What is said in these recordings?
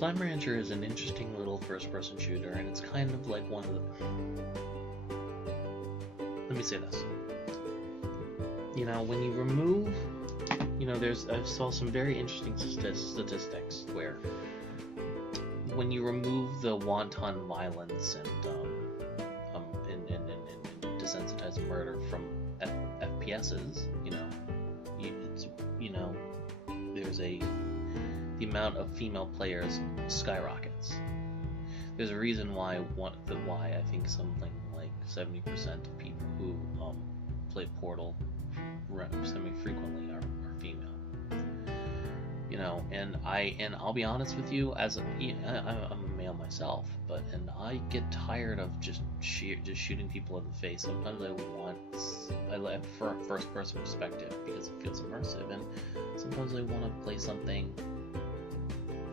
Slime Rancher is an interesting little first-person shooter, and it's kind of like one of the... Let me say this. You know, when you remove... You know, I saw some very interesting statistics where when you remove the wanton violence and desensitized murder from FPSs, the amount of female players skyrockets. There's a reason why I think something like 70% of people who play Portal semi-frequently are female. You know, and I'll be honest with you, I'm a male myself, and I get tired of just shooting people in the face. Sometimes I like first-person perspective because it feels immersive, and sometimes I want to play something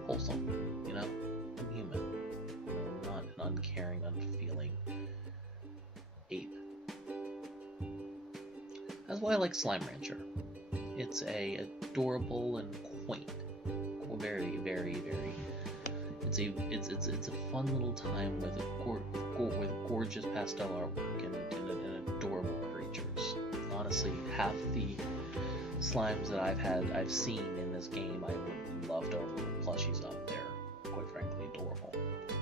wholesome. You know, I'm human. You know, I'm not an uncaring, unfeeling ape. That's why I like Slime Rancher. It's adorable and quaint. Very, very, very. It's a fun little time with gorgeous pastel artwork and adorable creatures. Honestly, half the slimes that I've seen in this game, I would love to own little plushies up there. Quite frankly, adorable.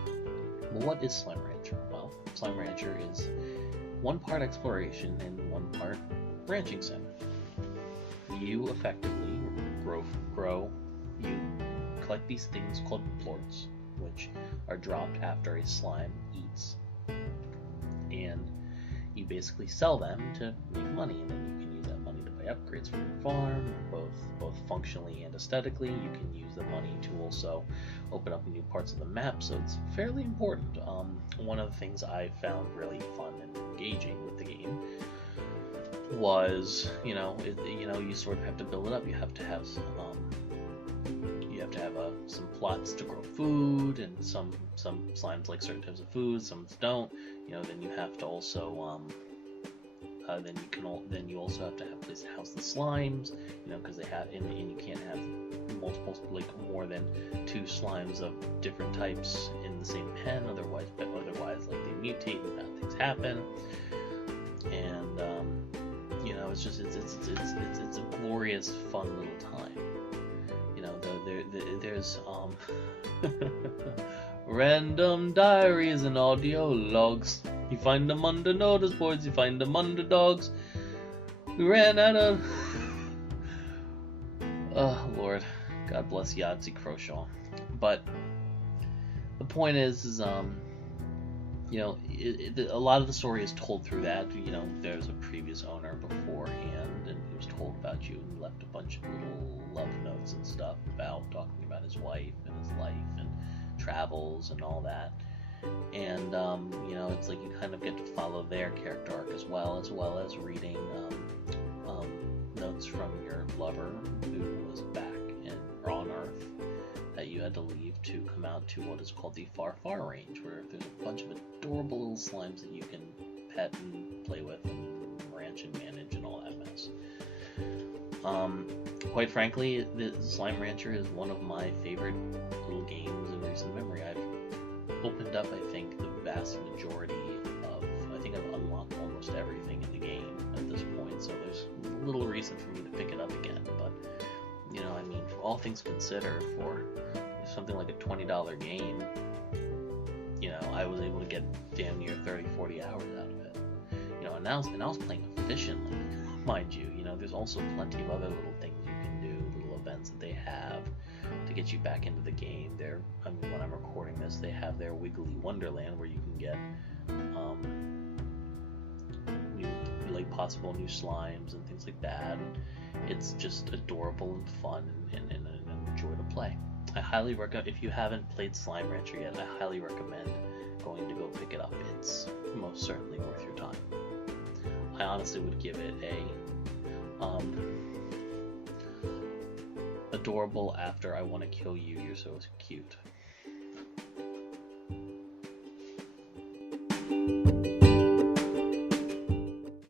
But what is Slime Rancher? Well, Slime Rancher is one part exploration and one part ranching sim. You effectively grow. You collect these things called plorts, which are dropped after a slime eats, and you basically sell them to make money, and then you can use that money to buy upgrades for your farm, both functionally and aesthetically. You can use the money to also open up new parts of the map, so it's fairly important. One of the things I found really fun and engaging with the game was, you sort of have to build it up. You have to have some plots to grow food, and some slimes like certain types of food, some don't. Then you have to also then you also have to have a place to house the slimes, because they have, and you can't have multiple, like more than 2 slimes of different types in the same pen, otherwise like they mutate and bad things happen. And it's a glorious, fun little time. There's random diaries and audio logs. You find them under notice boards, you find them under dogs. We ran out of... Oh, Lord. God bless Yahtzee Croshaw. But the point is a lot of the story is told through that. There's a previous owner beforehand, and he was told about you and left a bunch of little love notes and stuff about talking about his wife and his life and travels and all that. And it's like you kind of get to follow their character arc as well as reading notes from your lover who was back on Earth that you had to leave to come out to what is called the Far Far Range, where there's a bunch of adorable little slimes that you can pet and play with and ranch and manage and all that mess. Quite frankly, the Slime Rancher is one of my favorite little games in recent memory. I've opened up, I think, the vast majority of... I think I've unlocked almost everything in the game at this point, so there's little reason for me to pick it up again. But, for all things considered, for something like a $20 game, I was able to get damn near 30-40 hours out of it. And I was playing efficiently, mind you. There's also plenty of other little things you can do, little events that they have to get you back into the game. When I'm recording this, they have their Wiggly Wonderland where you can get possible new slimes and things like that. And it's just adorable and fun and a joy to play. I highly recommend, if you haven't played Slime Rancher yet, I highly recommend going to go pick it up. It's most certainly worth your time. I honestly would give it a adorable after I want to kill you, you're so cute.